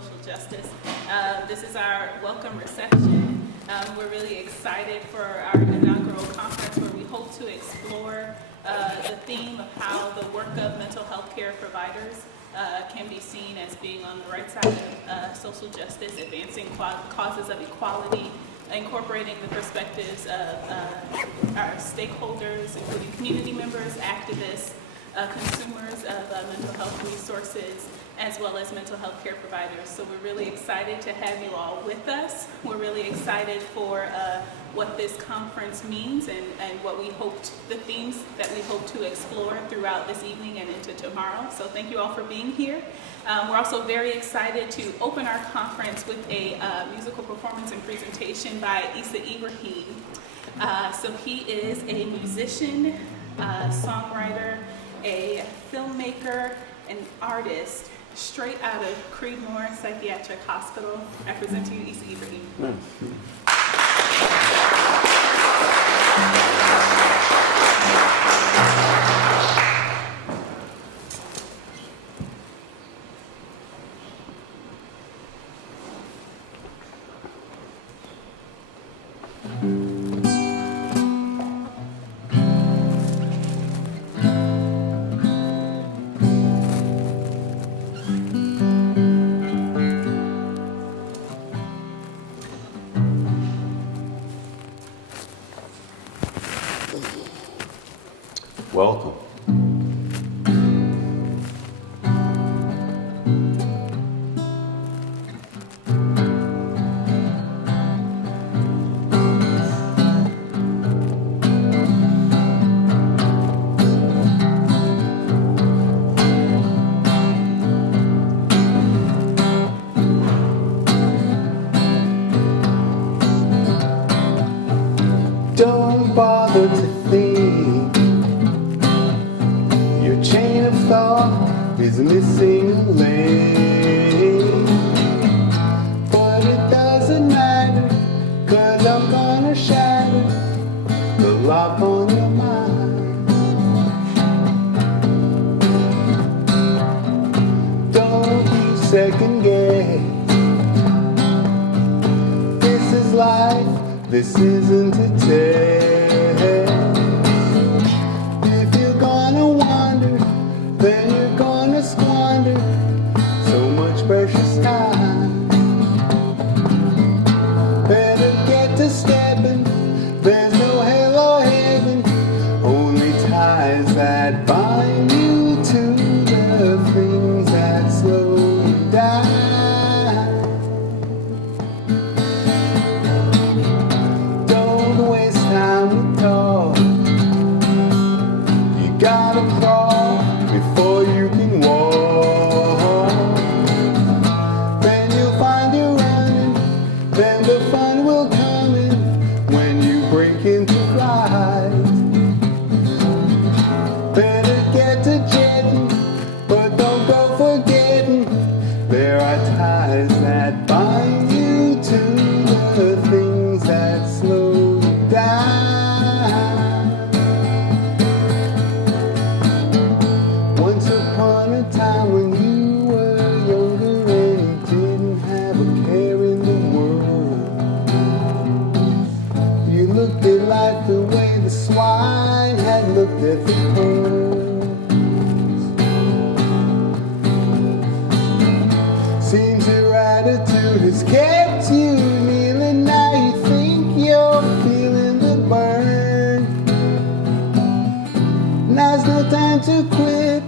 social justice. This is our welcome reception. We're really excited for our inaugural conference where we hope to explore the theme of how the work of mental health care providers can be seen as being on the right side of social justice, advancing causes of equality, incorporating the perspectives of our stakeholders, including community members, activists, consumers of mental health resources, as well as mental health care providers. So we're really excited to have you all with us. We're really excited for what this conference means and what we hoped, the themes that we hope to explore throughout this evening and into tomorrow. So thank you all for being here. We're also very excited to open our conference with a musical performance and presentation by Issa Ibrahim. So he is a musician, songwriter, a filmmaker, an artist, straight out of Creedmoor Psychiatric Hospital. I present to you Issa Ibrahim. Welcome. Don't bother to think. Your chain of thought is missing a link. But it doesn't matter, 'cause I'm gonna shatter the lock on your mind. Don't you second guess. This is life, this isn't a test. If you're gonna wander, then you're gonna squander so much precious time. Better get to stepping, there's no hell or heaven, only ties that bind you to the things that slow you down. Don't waste time with talk. You gotta crawl before you can walk. Then you'll find you're running, then the fun will come in when you break into flight. Better get to jetting, but don't go forgetting there are ties that bind you to the things that slow you down. Once upon a time when you were younger and you didn't have a care in the world, you looked at life the way the swine had looked at the pearls. Seems your attitude has kept you kneeling. Now you think you're feeling the burn. Now's no time to quit.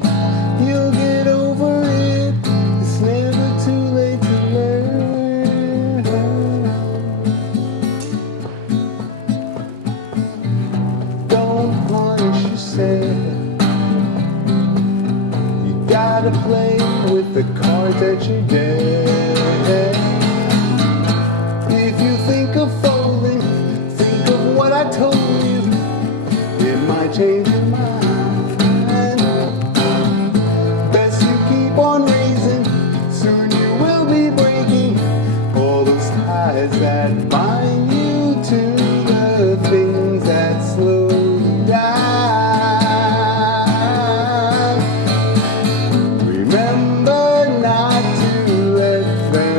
You'll get over it. It's never too late to learn. Don't punish yourself. You gotta play with the cards that you're dealt. If you think of folding, think of what I told you. It might change your mind. Best you keep on raising, soon you will be breaking all those ties that bind you to the things that slow you down. Remember not to let them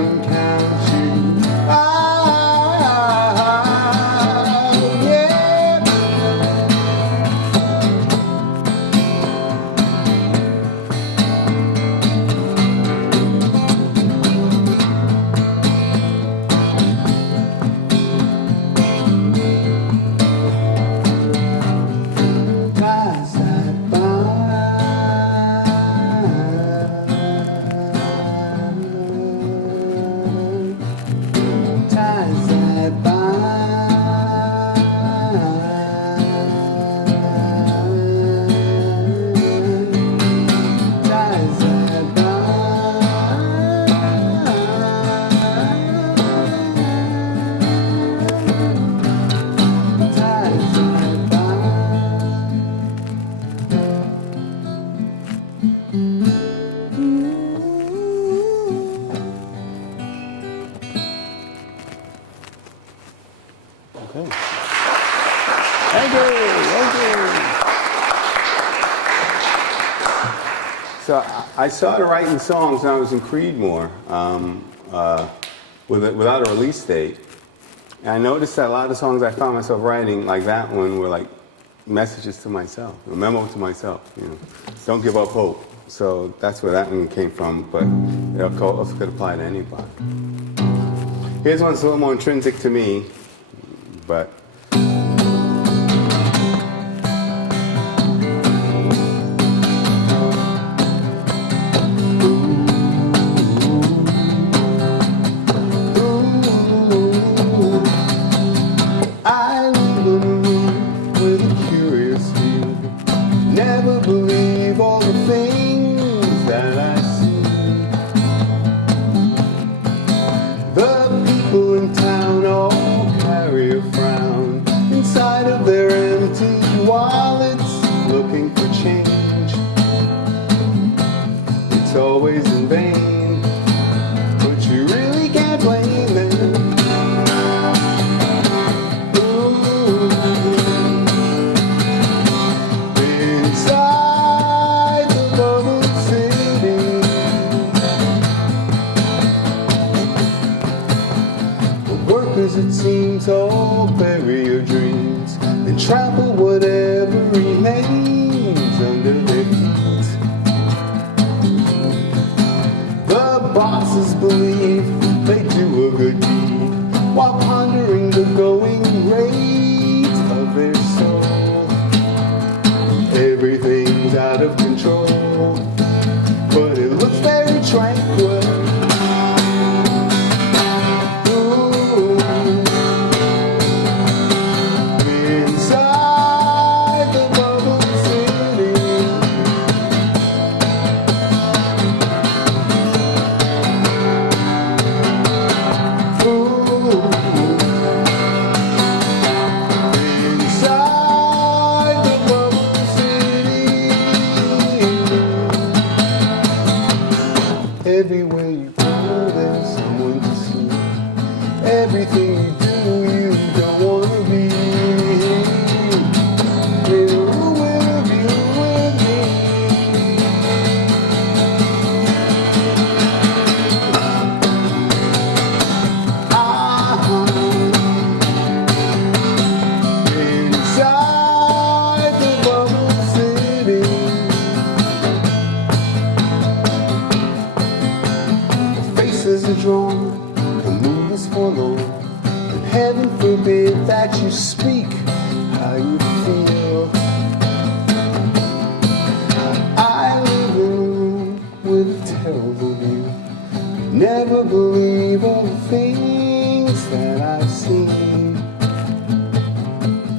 So I started writing songs when I was in Creedmoor without a release date. And I noticed that a lot of the songs I found myself writing, like that one, were like messages to myself, a memo to myself, you know. Don't give up hope. So that's where that one came from, but it also could apply to anybody. Here's one that's a little more intrinsic to me, but I live in a room with a curious view. Never believe all the things that I see. The people in town all carry a frown inside of their empty wallets, looking for change. It's always in vain, but you really can't blame them. Inside the bubble city, the workers, it seems, all bury your dreams and trample whatever remains under their feet. The bosses believe they do a good deed while pondering the going rate of their soul. Everything's out of control, but it looks very tranquil. Ooh. Inside the bubble city, ooh. Inside the bubble city, everywhere you go, there's someone to see. Everything you do, you don't want to be. You will be with me. Inside the bubble city, the faces are drawn, the mood is forlorn, and heaven forbid that you speak how you feel. I live in a room with a terrible view. Never believe all the things that I've seen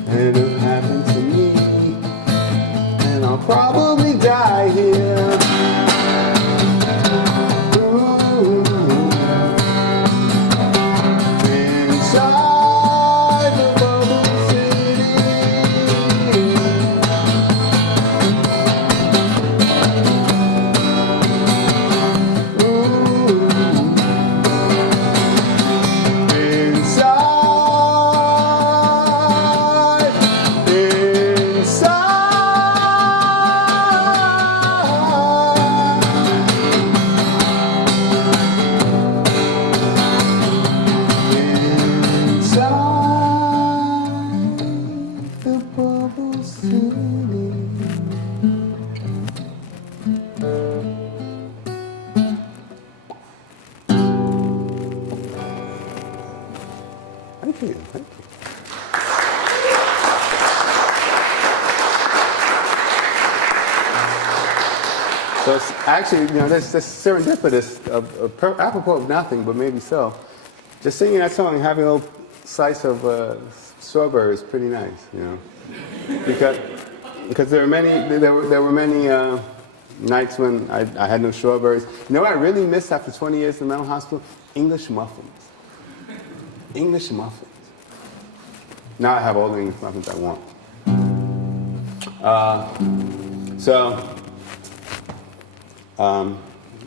and have happened to me, and I'll probably die here. Ooh. Inside the bubble city, ooh. Thank you. Thank you. So it's actually, you know, that's serendipitous, apropos of nothing, but maybe so. Just singing that song and having a little slice of strawberry is pretty nice, you know, because there were many nights when I had no strawberries. You know what I really missed after 20 years in the mental hospital? English muffins. English muffins. Now I have all the English muffins I want.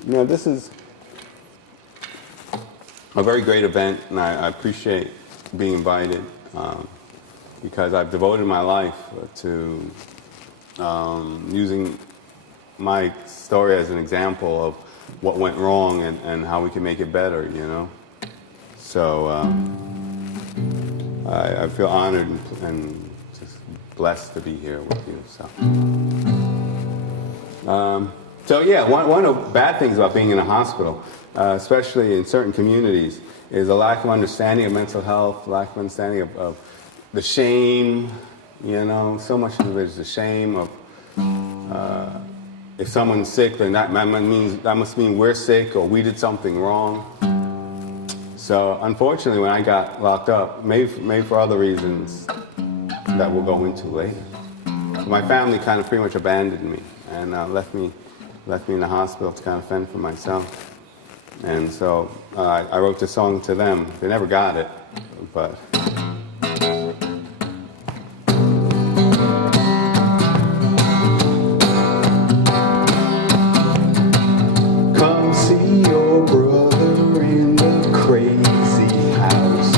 You know, this is a very great event, and I appreciate being invited because I've devoted my life to using my story as an example of what went wrong and how we can make it better, you know. So I feel honored and just blessed to be here with you. So yeah, one of the bad things about being in a hospital, especially in certain communities, is a lack of understanding of mental health, lack of understanding of the shame, you know. So much of it is the shame of if someone's sick, then that must mean we're sick or we did something wrong. So unfortunately, when I got locked up, maybe for other reasons that we'll go into later, my family kind of pretty much abandoned me and left me in the hospital to kind of fend for myself. And so I wrote this song to them. They never got it, but. Come see your brother in the crazy house.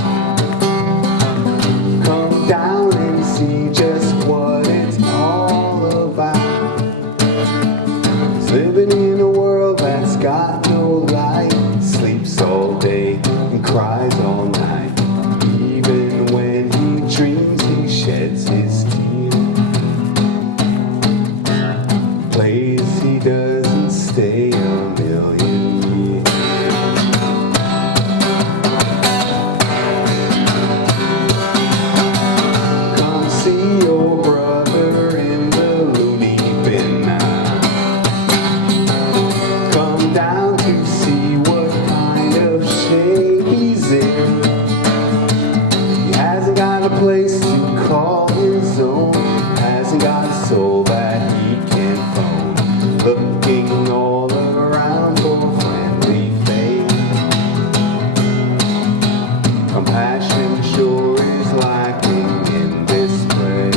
Come down and see just what it's all about. He's living in a world that's got no light, sleeps all day and cries all night. Even when he dreams, he sheds his tears. Place he doesn't stay a million years. Come see your brother in the loony bin now. Come down to see what kind of shape he's in. He hasn't got a place to call his own. Hasn't got a soul that he can phone. Looking all around for a friendly face. Compassion sure is lacking in this place.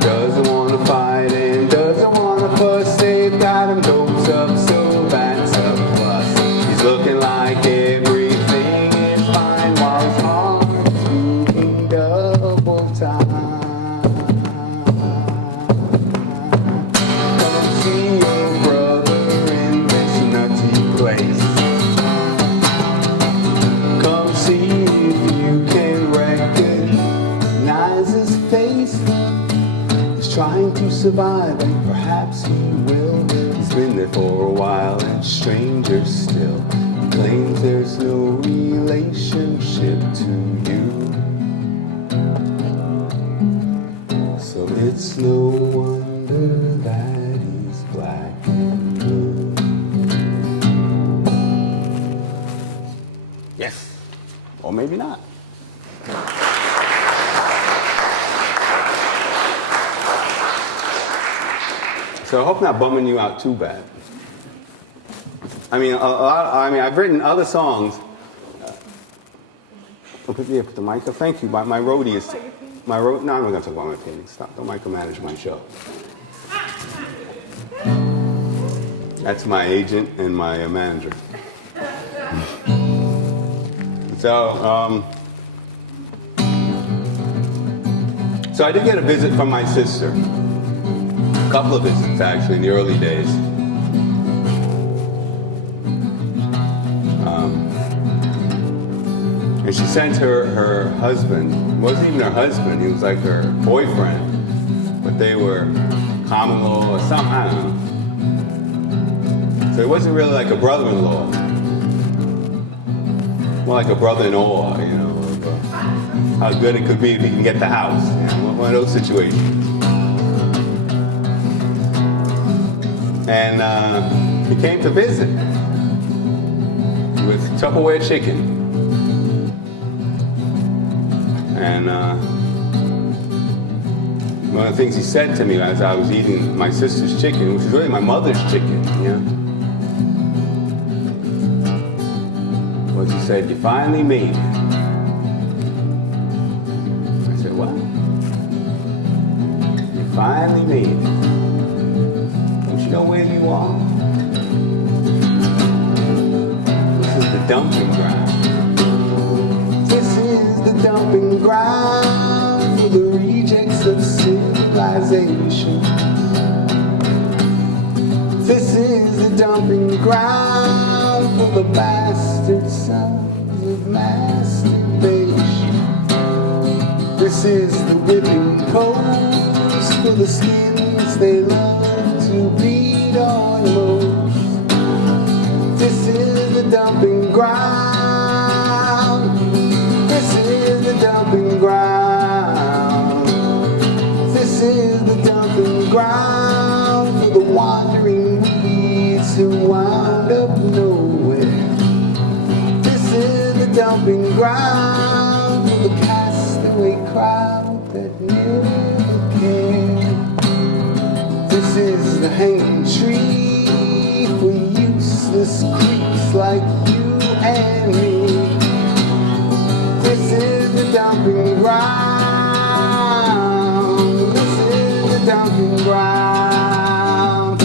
Doesn't want to fight and doesn't want to fuss. They've got him doped up, so that's a plus. He's looking like everything is fine while his heart's beating double time. Come see your brother in this nutty place. Come see if you can recognize his face. He's trying to survive and perhaps he will. He's been there for a while and stranger still. He claims there's no relationship to you. So it's no wonder that he's black and blue. Yes, or maybe not. So I hope not bumming you out too bad. I mean, I've written other songs. Put the mic up. Thank you. My roadie is. No, I'm not going to talk about my painting. Stop. Don't micromanage my show. That's my agent and my manager. So I did get a visit from my sister. A couple of visits, actually, in the early days. And she sent her husband. It wasn't even her husband, he was like her boyfriend. But they were common law or something, I don't know. So it wasn't really like a brother-in-law. More like a brother-in-law, you know, of, how good it could be if he can get the house. You know, one of those situations. And he came to visit with Tupperware chicken. And one of the things he said to me as I was eating my sister's chicken, which is really my mother's chicken, you know, was he said, "You finally made it." I said, "What?" "You finally made it. Don't you know where you are? This is the dumping ground. This is the dumping ground for the rejects of civilization. This is the dumping ground for the bastard sons of masturbation. This is the whipping post for the skins they love to bleed on most. This is the dumping ground. This is the dumping ground. This is the dumping ground for the wandering weeds who wound up nowhere. This is the dumping ground for the castaway crowd that never cared. This is the hanging tree for useless creeps like you and me. This is the dumping ground. This is the dumping ground.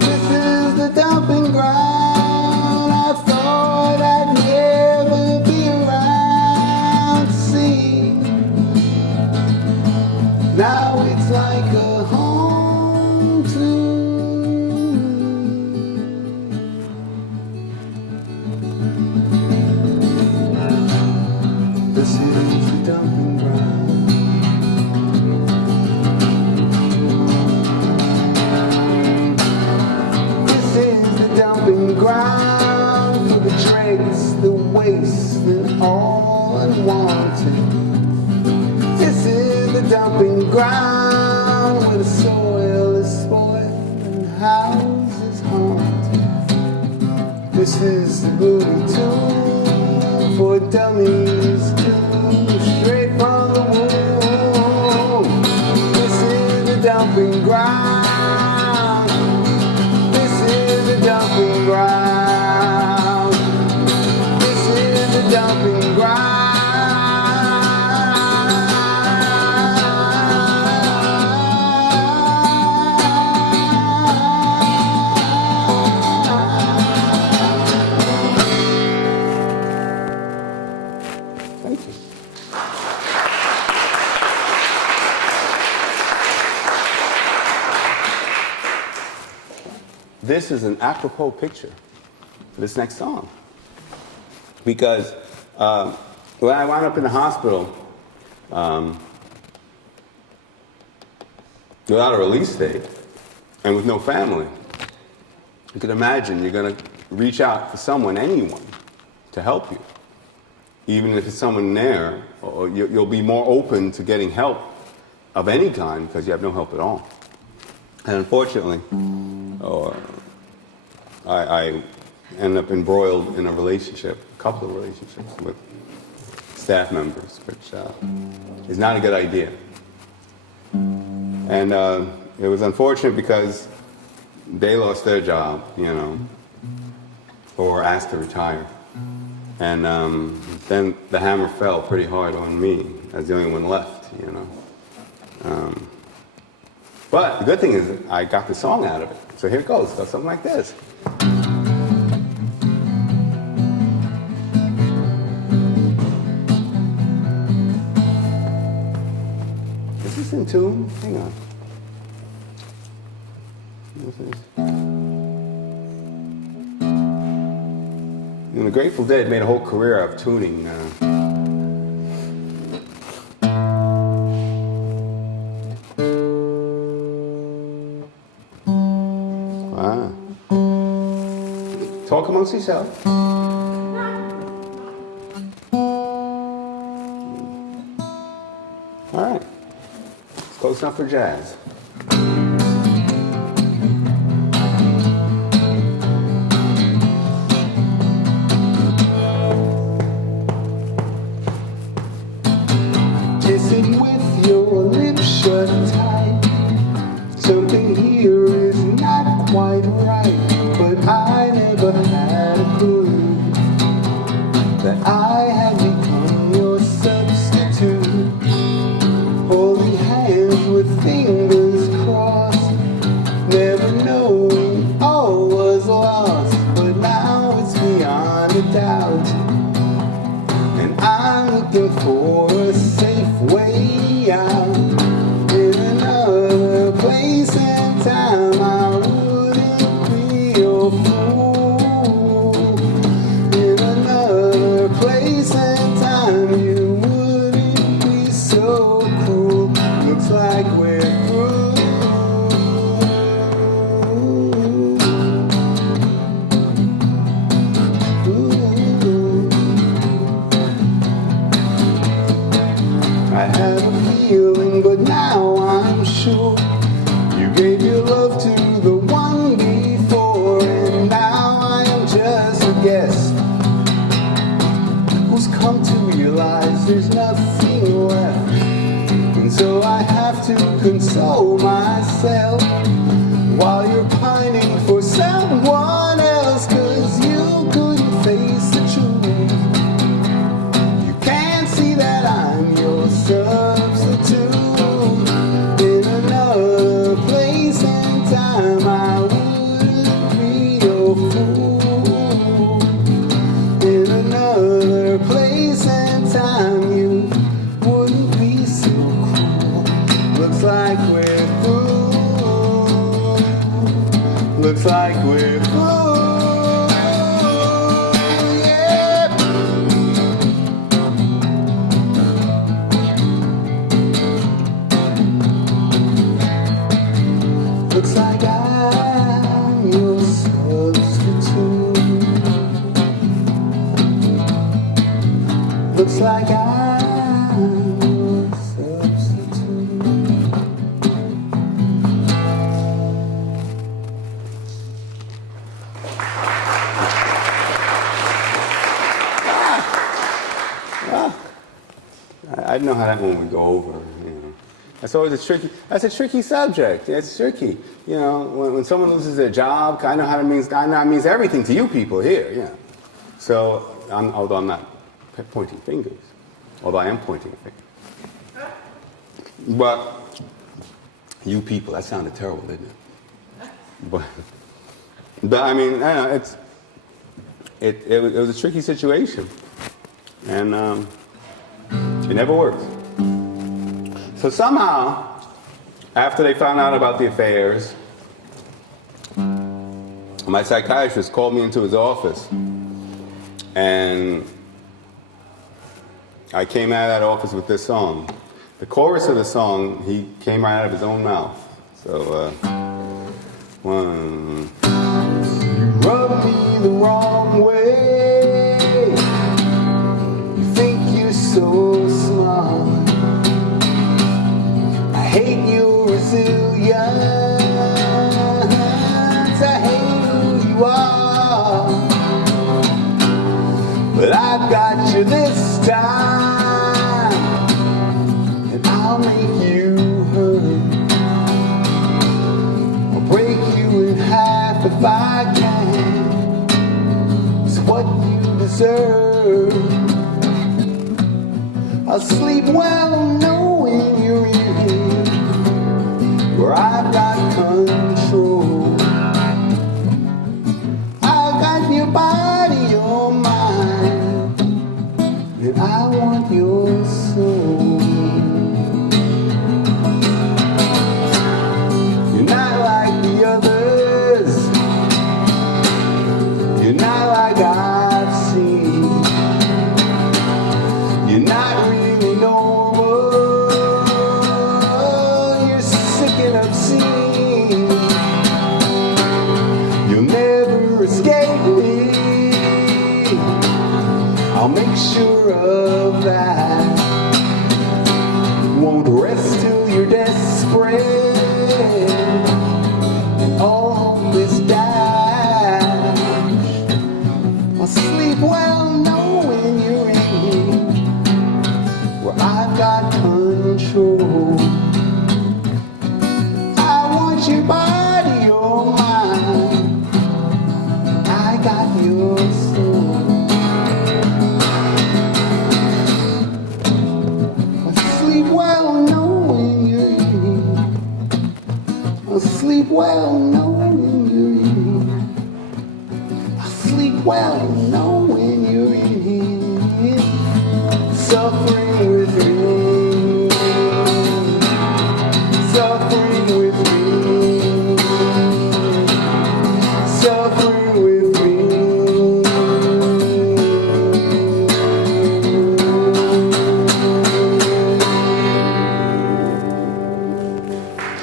This is the dumping ground. I thought I'd never be around to see. Now it's like a home to me. This is the dumping ground. This is the dumping ground for the dregs, the waste, and all unwanted. This is the dumping ground where the soil is spoiled and houses haunted. This is the Looney Tune for dummies too, straight from the womb. This is the dumping ground. This is the dumping ground. This is the dumping ground. Thank you. This is an apropos picture for this next song. Because when I wound up in the hospital without a release date and with no family, you can imagine you're going to reach out for someone, anyone, to help you. Even if it's someone there, or you'll be more open to getting help of any kind because you have no help at all. And unfortunately, I ended up embroiled in a relationship, a couple of relationships with staff members, which is not a good idea. And it was unfortunate because they lost their job, or were asked to retire. And then the hammer fell pretty hard on me as the only one left, But the good thing is I got the song out of it. So here it goes. It goes something like this. Is this in tune? Hang on. The Grateful Dead made a whole career of tuning. Talk amongst yourselves. All right. It's close enough for jazz. Kissing with your lips shut tight. Something here is not quite right, but I never had a clue that I had become your substitute. Holding hands with fingers crossed, never knowing all was lost, but now it's beyond a doubt. And I'm looking for a safe way out. In another place and time I wouldn't console myself while you're pining for someone else, 'cause you couldn't face the truth. You can't see that I'm your substitute. In another place and time I wouldn't be your fool. In another place and time you wouldn't be so cruel. Looks like we're through. Looks like we're through. Yeah. Looks like I'm your substitute. Looks like I'm your substitute. I didn't know how that one would go over. You know, that's always a tricky. That's a tricky subject. It's tricky. You know, when someone loses their job, I know how it means. I know it means everything to you people here. Yeah. So, although I'm not pointing fingers, although I am pointing a finger. But you people, that sounded terrible, didn't it? But I mean, I know it was a tricky situation, and it never worked. So somehow, after they found out about the affairs, my psychiatrist called me into his office, and I came out of that office with this song. The chorus of the song, he came right out of his own mouth. So, one. You rub me the wrong way. You think you're so smart. I hate your resilience. I hate who you are. But I've got you this time, and I'll make you hurt. I'll break you in half if I can. It's what you deserve. I'll sleep well knowing you're in here, where I've got control. I've got your body, your mind, and I want your soul. You're not like the others. You're not like I've seen. You're not really normal. You're sick and obscene. You'll never escape me. I'll make sure of that. Won't rest till you're desperate, and all hope is dashed. I'll sleep well knowing you're in here, where I've got control. I want your body, your mind. I got your soul. I sleep well knowing you're in here. I sleep well knowing you're in here. I sleep well knowing you're in here. Suffering with me. Suffering with me. Suffering with me.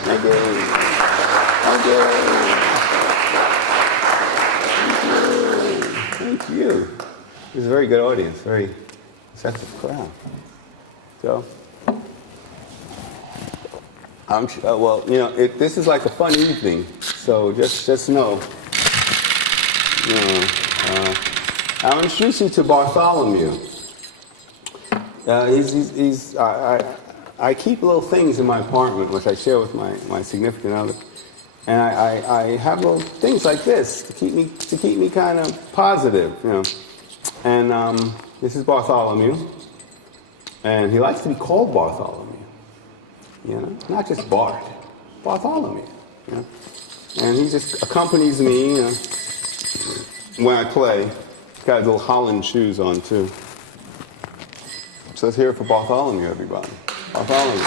Thank you. Thank you. Thank you. It was a very good audience, very receptive crowd. So, I'm well, you know, this is like a fun evening. So just know, you know, I'll introduce you to Bartholomew. I keep little things in my apartment, which I share with my significant other. And I have little things like this to keep me kind of positive, you know. And this is Bartholomew, and he likes to be called Bartholomew, you know, not just Bart, Bartholomew, you know. And he just accompanies me, you know, when I play. He's got his little Holland shoes on too. So let's hear it for Bartholomew, everybody. Bartholomew.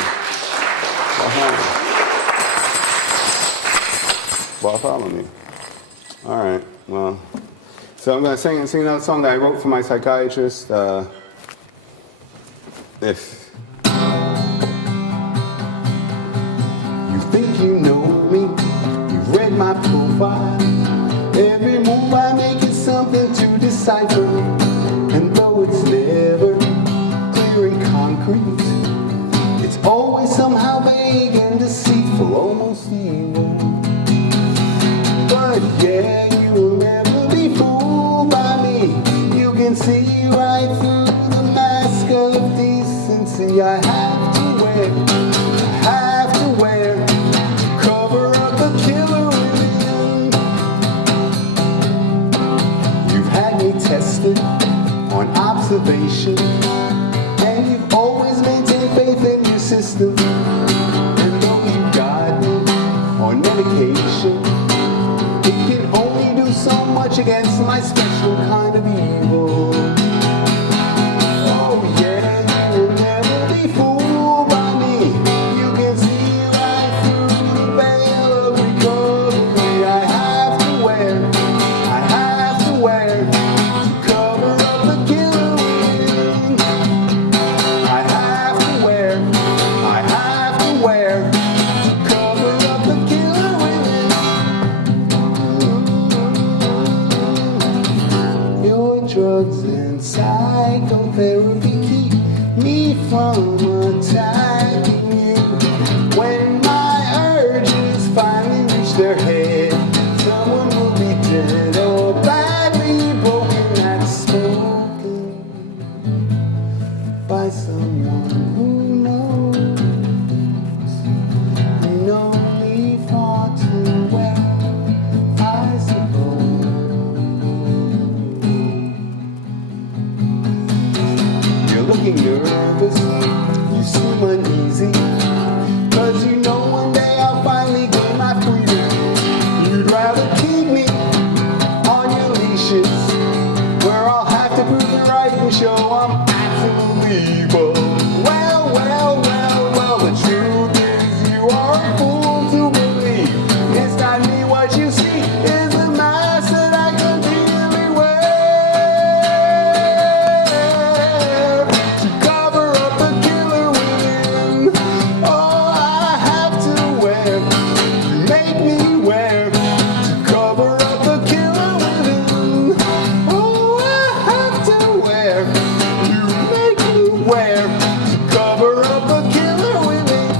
Bartholomew. All right, well, so I'm going to sing another song that I wrote for my psychiatrist. If you think you know me, you've read my profile. Every move I make is something to decipher. And though it's never clear and concrete, it's always somehow vague and deceitful, almost evil. But yeah, you will never be fooled by me. You can see right through the mask of decency I have to wear to cover up the killer within. You've had me tested on observation, and you've always maintained faith in your system. And though you got me on medication, it can only do so much against my special kind of evil. Oh yeah, you will never be fooled by me. You can see right through the veil of recovery I have to wear to cover up the killer within. I have to wear to cover up the killer within. Your drugs and psychotherapy keep me from attacking you. When my urges finally reach their head, someone will be dead or badly broken and spoken by someone who knows me far too well, I suppose. You're looking nervous, you seem uneasy, 'cause you know one day I'll finally gain my freedom. You'd rather keep me on your leashes, where I'll have to prove it right and show I'm absolutely evil. Well, the truth is you are a fool to believe it's not me. What you see is the mask that I continually wear to cover up the killer within. Oh, I have to wear, you make me wear to cover up the killer within. Oh, I have to wear, you make me wear to cover up the killer within.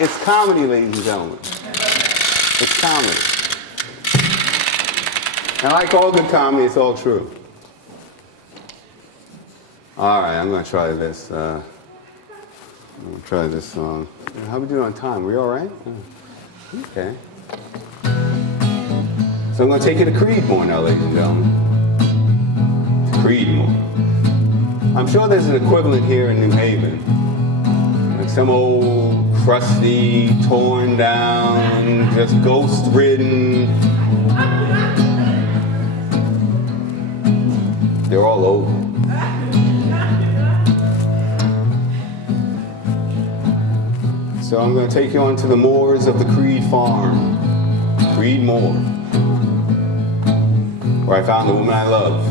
It's comedy, ladies and gentlemen. It's comedy. And like all good comedy, it's all true. All right, I'm going to try this. I'm going to try this song. How we doing on time? We all right? Okay. So I'm going to take you to Creedmoor now, ladies and gentlemen. Creedmoor. I'm sure there's an equivalent here in New Haven. Like some old, crusty, torn down, just ghost-ridden. They're all over. So I'm going to take you on to the moors of the Creed Farm, Creedmoor, where I found the woman I love.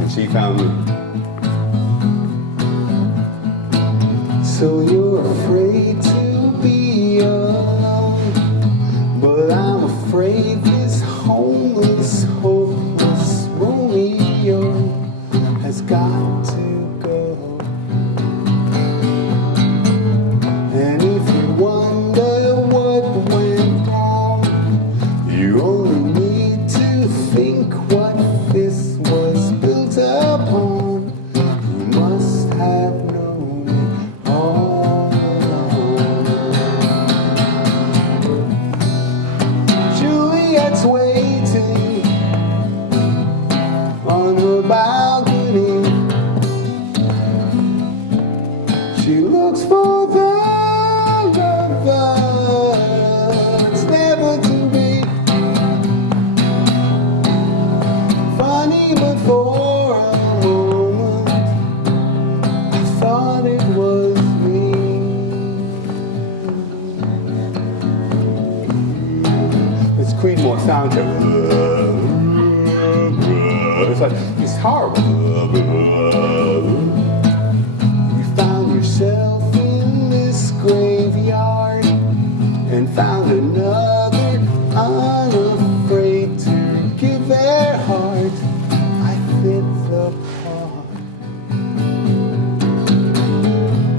And she found me. So you're afraid to be alone, but I'm afraid this homeless, hopeless Romeo looks for the love that's never to be. Funny, but for a moment I thought it was me. Let's create more sound here. It's like, it's horrible. You found yourself in this graveyard and found another unafraid to give their heart. I fit the part.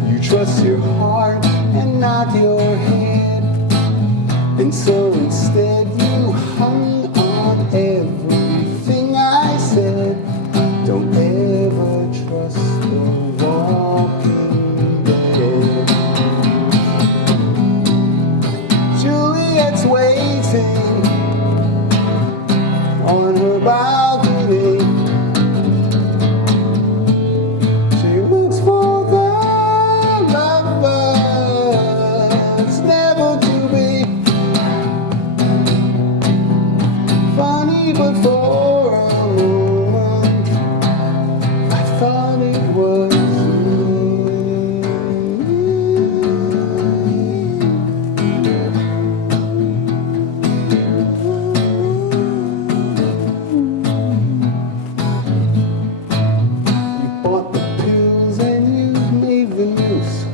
You trust your heart and not your head, and so instead you hung on everything I said. Don't ever trust the walking dead. Juliette's waiting on her balcony. She looks for the lovers never to be. Funny, but for a moment I thought it was me. You bought the pills and you made the noose.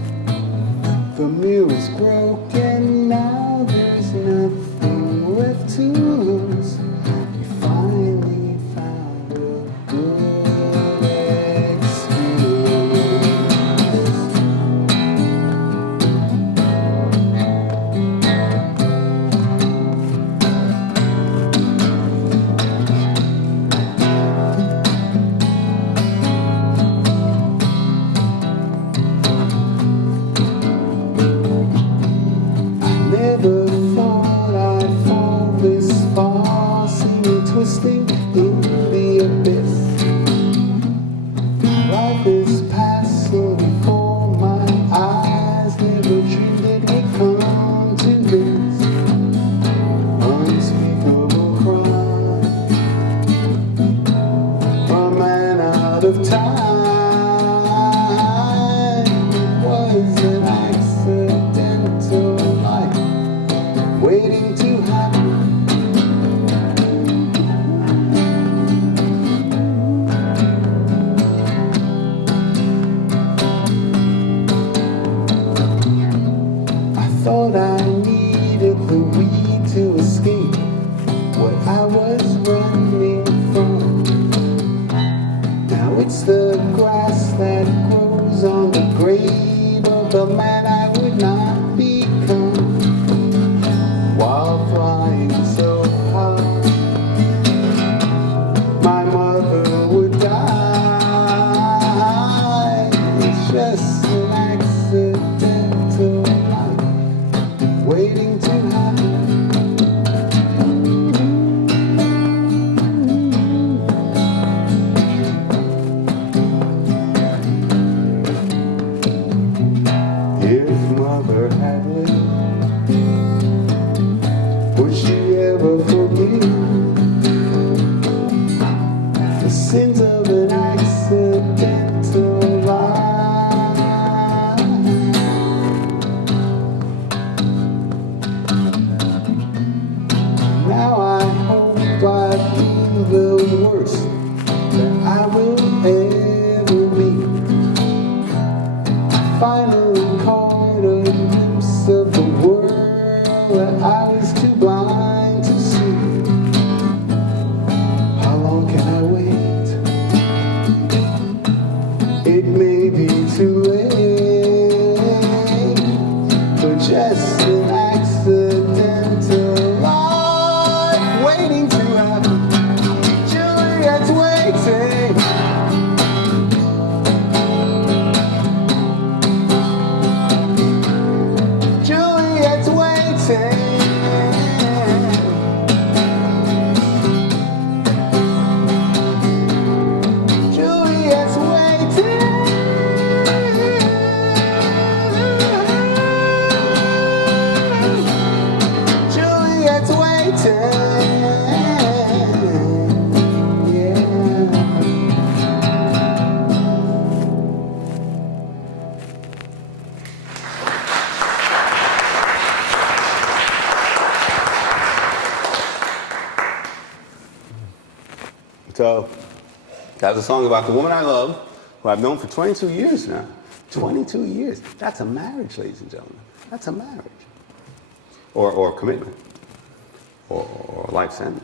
The mirror's broken, now there's nothing left to lose. You finally found a good excuse. I never thought I'd fall this far, seeming twisting in the abyss. Life is passing before my eyes, never dreamed it would come to this unspeakable crime. A man out of time. It was an accidental life waiting to happen. I thought I needed the weed to escape what I was running from. Now it's the grass that grows on the grave of the man I would not become. While flying so high, my mother would die. It's just an accidental life waiting to happen. If mother had lived, would she ever forgive the sins of an accidental life? Now I hope I've been the worst that I will ever be. I finally caught a glimpse of the world that I was too blind to see. How long can I wait? It may be too late, but just an accidental life waiting to happen. Juliette's waiting. Juliette's waiting. So that's a song about the woman I love, who I've known for 22 years now. 22 years. That's a marriage, ladies and gentlemen. That's a marriage. Or commitment. Or life sentence.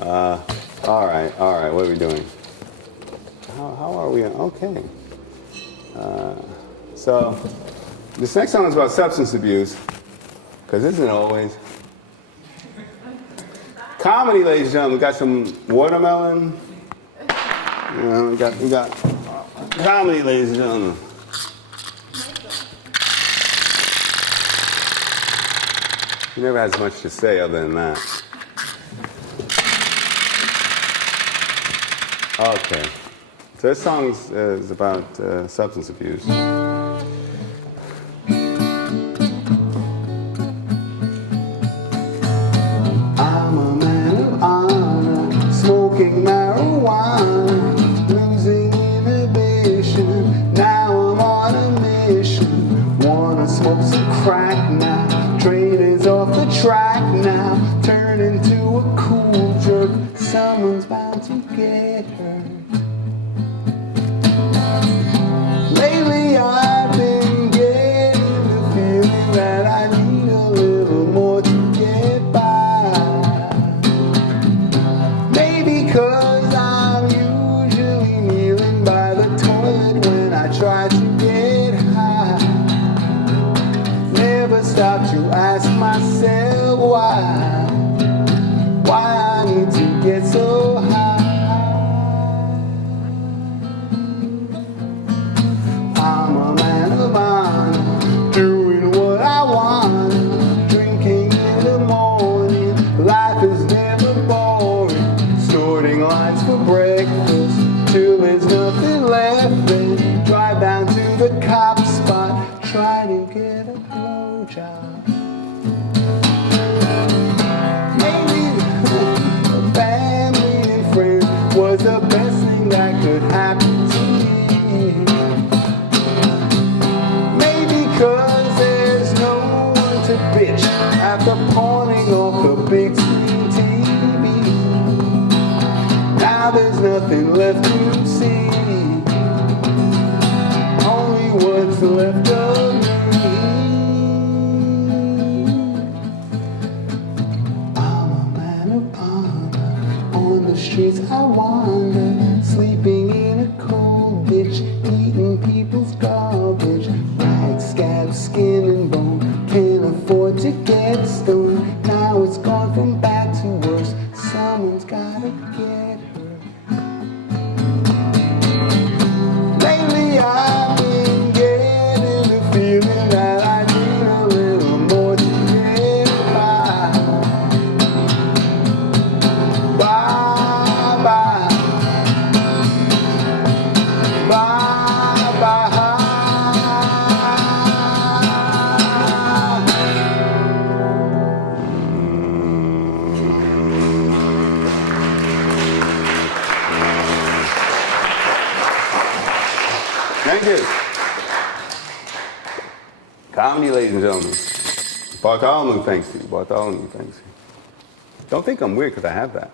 All right, what are we doing? How are we? Okay. So, this next song is about substance abuse, because isn't it always? Comedy, ladies and gentlemen. We got some watermelon. You know, we got comedy, ladies and gentlemen. He never has much to say other than that. Okay. So this song is about substance abuse. I'm a man of honor, smoking marijuana, losing inhibition. Now I'm on a mission. Wanna smoke some crack now. Train is off the track now. Turn into a cool jerk. Someone's bound to get hurt. Lately I've been getting the feeling that I need a little more to get by. Maybe 'cause I'm usually kneeling by the toilet when I try to get high. Never stop to ask myself why I need to get so high. I'm a man of honor, doing what I want, drinking in the morning. Life is never boring, sorting lines for breakfast till there's nothing left. Then drive down to the cop spot, try to get a blowjob. Was the best thing that could happen to me. Maybe 'cause there's no one to bitch after pawning off the big screen TV. Now there's nothing left to see, only what's left of me. I'm a man of honor, on the streets I wander, sleeping in a cold ditch, eating people's garbage, rags, scabs, skin and bone, can't afford to get stoned. Now it's gone from bad to worse, someone's gotta get hurt. Lately I've been getting the feeling that I need a little more to get by. Thank you. Comedy, ladies and gentlemen. Bartholomew, thanks to you. Bartholomew, thanks to you. Don't think I'm weird because I have that.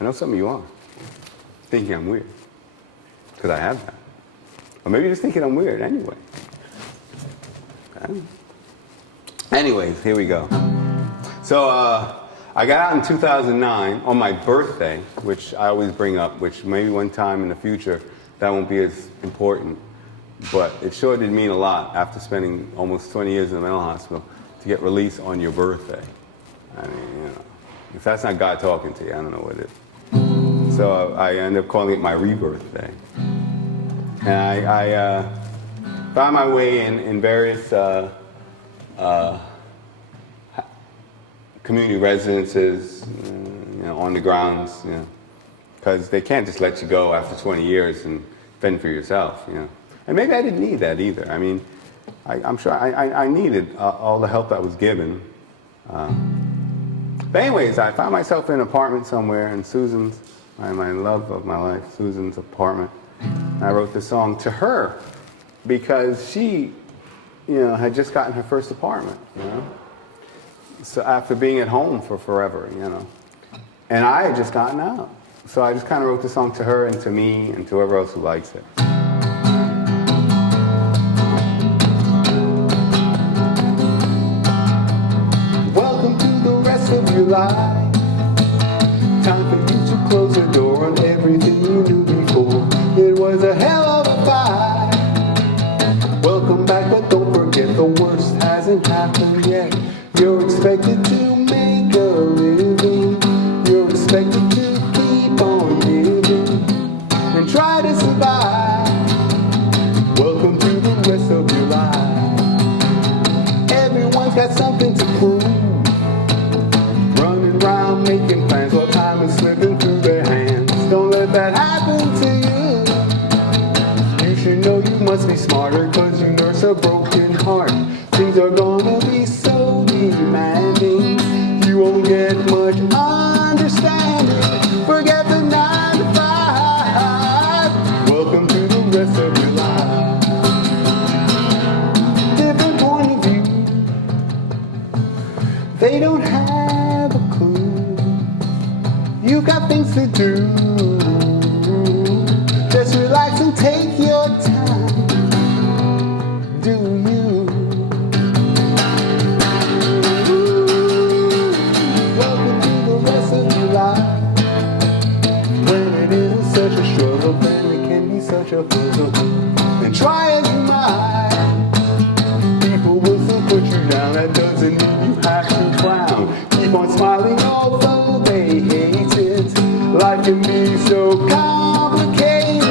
I know some of you are. Thinking I'm weird because I have that. Or maybe you're just thinking I'm weird anyway. Anyways, here we go. So I got out in 2009 on my birthday, which I always bring up, which maybe one time in the future that won't be as important. But it sure did mean a lot after spending almost 20 years in the mental hospital to get released on your birthday. I mean, you know, if that's not God talking to you, I don't know what it is. So I ended up calling it my rebirth day. And I found my way in various community residences, you know, on the grounds, you know, because they can't just let you go after 20 years and fend for yourself, you know. And maybe I didn't need that either. I mean, I'm sure I needed all the help I was given. But anyways, I found myself in an apartment somewhere in Susan's, my love of my life, Susan's apartment. And I wrote this song to her because she, you know, had just gotten her first apartment, you know. so after being at home for forever, you know. And I had just gotten out. So I just kind of wrote the song to her and to me and to whoever else who likes it. Welcome to the rest of your life. Time for you to close the door on everything you knew before. It was a hell of a fight. Welcome back, but don't forget the worst hasn't happened yet. You're expected to make a living. You're expected to keep on giving and try to survive. Welcome to the rest of your life. Everyone's got something to prove. Running around making plans while time is slipping through their hands. Don't let that happen to you. You should know you must be smarter, cause you nurse a broken heart. Things are gonna be so demanding. You won't get much understanding. Forget the 9 to 5. Welcome to the rest of your life. Different point of view. They don't have a clue. You've got things to do. Just relax and take your time. Do you? Welcome to the rest of your life. When it isn't such a struggle, then it can be such a puzzle. And try as you might, people will still put you down. That doesn't mean you have to frown. Keep on smiling although they hate it. Life can be so complicated,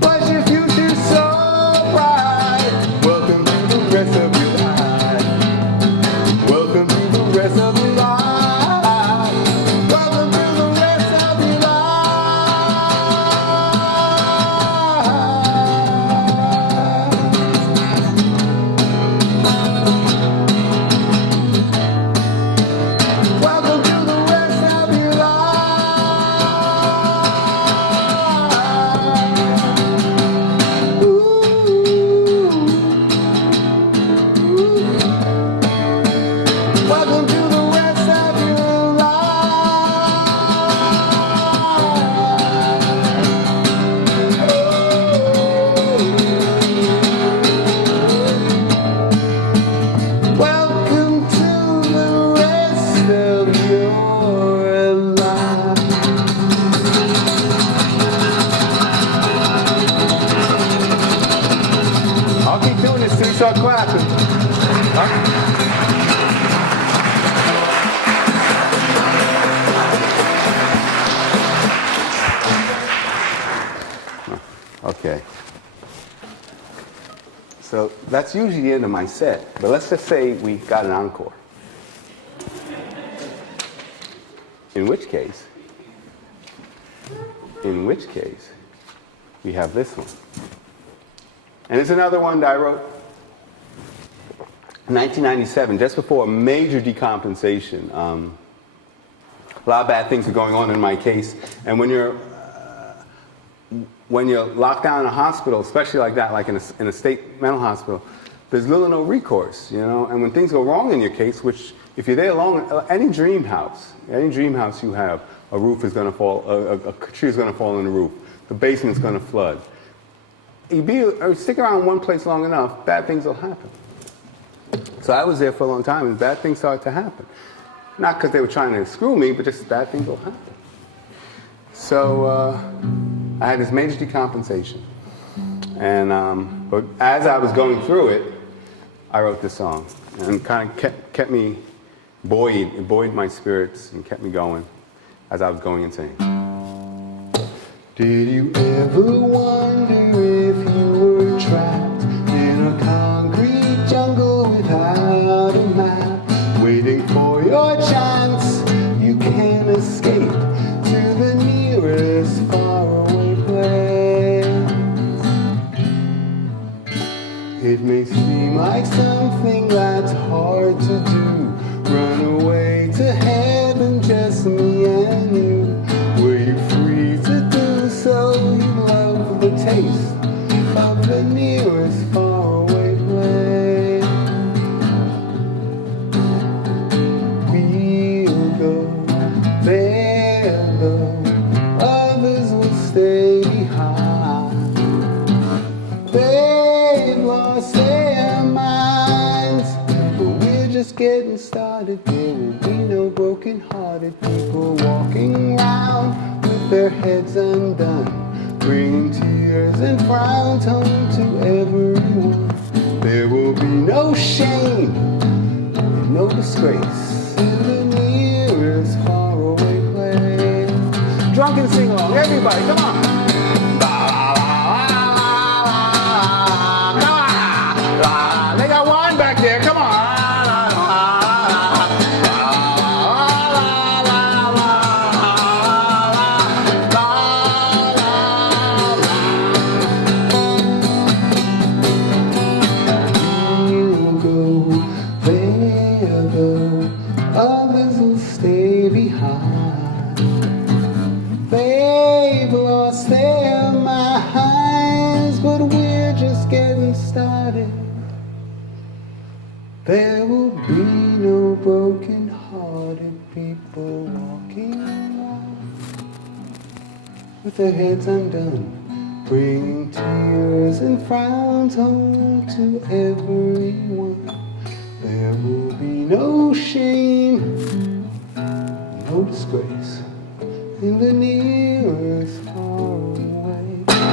but your future's so bright. Welcome to the rest of your life. Welcome to the rest of your life. Welcome to the rest of your Welcome to the rest of your life. Welcome to the rest of your Welcome to the rest of your life. I'll keep doing this till you start clapping. Okay. So that's usually the end of my set, but let's just say we got an encore. In which case, we have this one. And it's another one that I wrote in 1997, just before a major decompensation. A lot of bad things are going on in my case, and when you're locked down in a hospital, especially like that, like in a state mental hospital, there's little or no recourse, you know. And when things go wrong in your case, which if you're there long, any dream house you have, a roof is going to fall, a tree is going to fall on the roof, the basement's going to flood. Stick around one place long enough, bad things will happen. So I was there for a long time, and bad things started to happen. Not because they were trying to screw me, but just bad things will happen. So I had this major decompensation. And but as I was going through it, I wrote this song. And kind of kept me buoyed, it buoyed my spirits and kept me going as I was going insane. Did you ever wonder if you were trapped in a concrete jungle without a map, waiting for your chance? You can't escape to the nearest faraway place. It may seem like something that's hard to do. Run away to heaven, just me and you. Were you free to do so? You love the taste of the nearest faraway place. getting started. There will be no broken-hearted people walking around with their heads undone, bringing tears and frowns home to everyone. There will be no shame and no disgrace in the nearest faraway place. Drunken sing-along, everybody, come on! They got wine back there, come on! You'll go, they'll go, others will stay behind. They've lost their minds, but we're just getting started. There will be no broken-hearted people walking around with their heads undone, bringing tears and frowns home to everyone. There will be no shame, no disgrace in the nearest faraway place.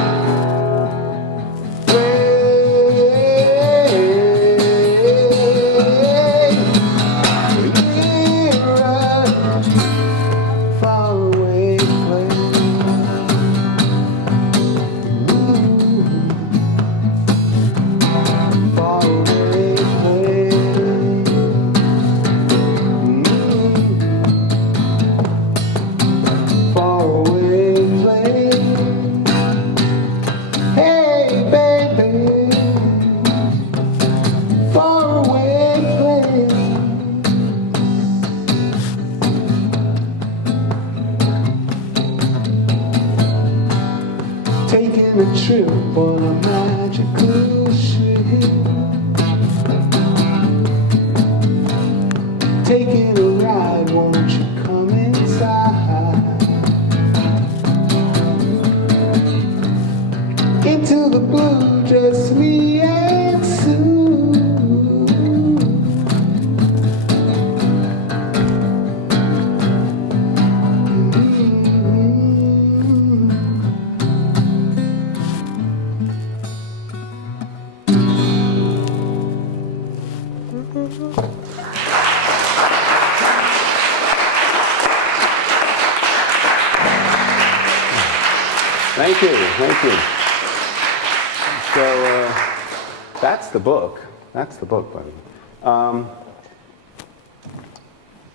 Taking a trip on a magical ship, taking a ride, won't you come inside? Into the blue, just me and Sue. Thank you, thank you. So that's the book. That's the book, by the way.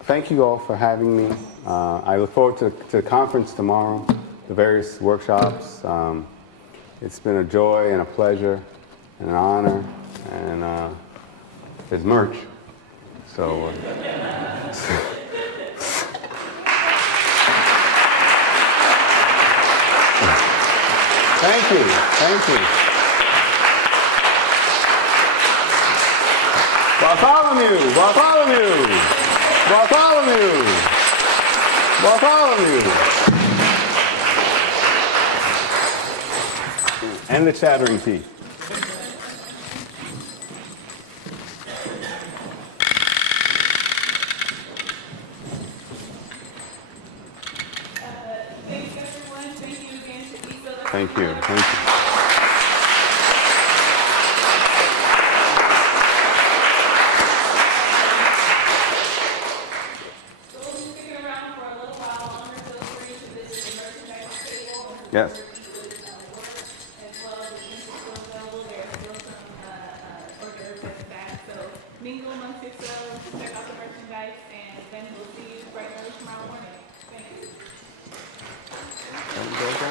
Thank you all for having me. I look forward to the conference tomorrow, the various workshops. It's been a joy and a pleasure and an honor. And there's merch. So. Thank you, thank you. Bartholomew, Bartholomew, Bartholomew, Bartholomew. And the chattering teeth. Thanks, everyone. Thank you again to Issa. Thank you, thank you. So we'll be sticking around for a little while longer. Feel free to visit the merchandise table. Yes. As well as the drinks are still available. There are still some hors d'oeuvres at the back. So mingle amongst yourselves, check out the merchandise, and then we'll see you bright and early tomorrow morning. Thank you. Don't go.